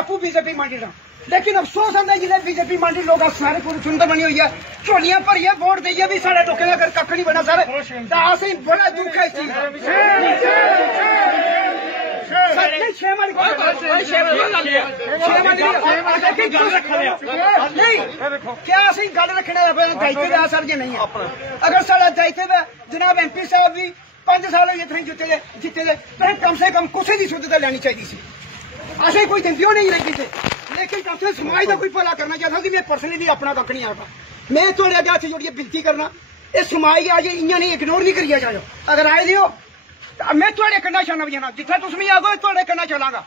आपू बीजेपी मांडी रहा, लेकिन अफसोस है जिले बीजेपी मांडी लोग सारे पूरी सुंदर बनी हुई है, झोलियां भरिए वोट देइए भी सारे लोगों का अगर कख नहीं बना सर, असें बड़ा दुख है इस चीज का। क्या असीं गल रखने दायित्व सर जी नहीं है, अगर सारा दायित्व जनाब MP साहब भी 5 साल इतने जीते दे कम से कम कुछ की शुद्धता लेनी चाहिए सी, असें कोई दिंदियों नहीं रही थे, लेकिन कम से समाज का कोई भला करना चाहता कि मैं पर्सनली अपना कख नहीं आता, मैं थोड़े अगे हथ जोड़िए विनती करना इस समाज अज इं नहीं इग्नोर नहीं करिए जाओ, अगर आए दे मैं थोड़े कन्नै जाना भी जाना, जिथे तुम भी आगो थोड़े कन्नै चलांगा,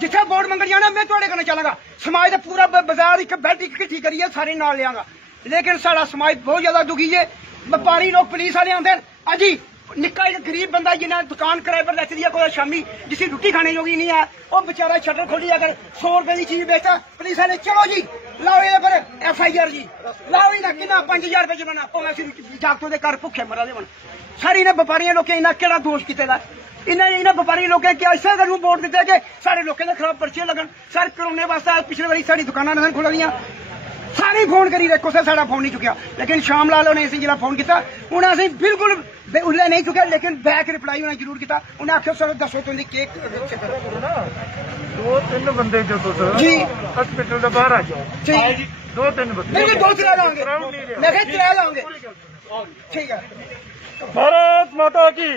जिथे वोट मंगन जाना मैं थोड़े कन्नै चलांगा, समाज का पूरा बाजार एक बेल्ट इकट्ठी करिए सारे नाल लियांगा, लेकिन साड़ा समाज बहुत ज्यादा दुखी है, व्यापारी लोग पुलिस वाले आते हैं अजी निक्का एक गरीब बंदा जिन्हें दुकान किराए पर लैती है कोई शामी जिसकी रोटी खाने योगी नहीं है, वो बेचारा शटर खोली अगर 100 रुपए की चीज बेचता पुलिस वाले चलो जी लाओ ये पर FIR जी लाओ ही ना कि 5000 रुपए जुर्माना जागतों के घर भुखे मरा दे सारी इन्हें व्यापारियों लोगों इन्ना केड़ा दोष किया इन्हें व्यापारी लोगों क्या इस गल वोट दिते कि सारे लोगों के खिलाफ पर्चे लगन सर करोने वास्ते पिछले बारी साड़ी दुकाना नहीं खुल रही सारे फोन करी देखो सर साड़ा फोन नहीं चुकया, लेकिन शाम लाल ने जो फोन किया उन्हें असें बिल्कुल उसने नहीं चुकया, लेकिन बैक रिप्लाई उन्हें जरूर किया, उन्हें आखिया सर दसो तुम केक 2-3 बंदे जो जी हॉस्पिटल के बाहर आ जाओ, 2-3 बंदे 2-3 लाओगे, मैं 3 लाओगे, ठीक है। भारत माता की